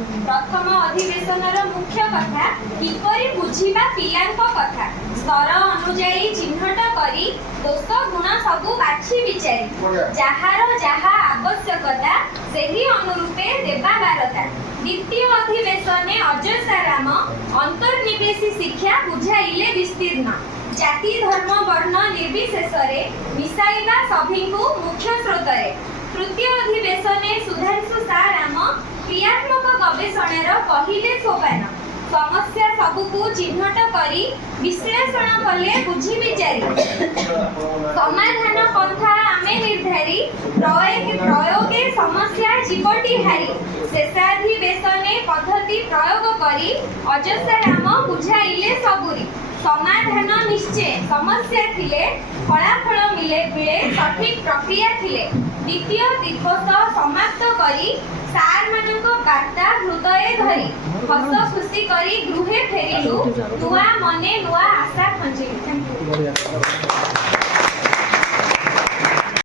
प्रथम अधिवेशन मुख्य कथा किपरि बुझिबा पिलांक कथा स्तर अनुजाई चिन्हट करी दोष गुण सबु बाछि विचारी जहार जहा आवश्यकता सेही अनुरूपे देबा बारता। द्वितीय अधिवेशने अजय राम अंतर्निवेशी शिक्षा बुझाइले विस्तीर्ण जाति धर्म वर्ण निर्विशेष मिसाइबा सभीकु मुख्य स्रोतरे। तृतीय अधिवेशने सुधांशु राम क्रियात्मक गवेषणार पहिले सोपान समस्या सबुकु चिन्हट करी विश्लेषण कले बुझी विचारी समाधान पंथा आमे निर्धारी प्रयोगे समस्या जीवटी हारी। शेषाधिवेशने पद्धति प्रयोग करी अजस्र राम बुझाइले सबुरी समाधान निश्चय समस्या थिले फलाफल मिले सठिक प्रक्रिया थिले। द्वितीय दिवस समाप्त करी सार मानक वार्ता हृदय धरी हस खुशी करी गृहे फेरिलु नुआ मने नुआ आशा खंजिलु।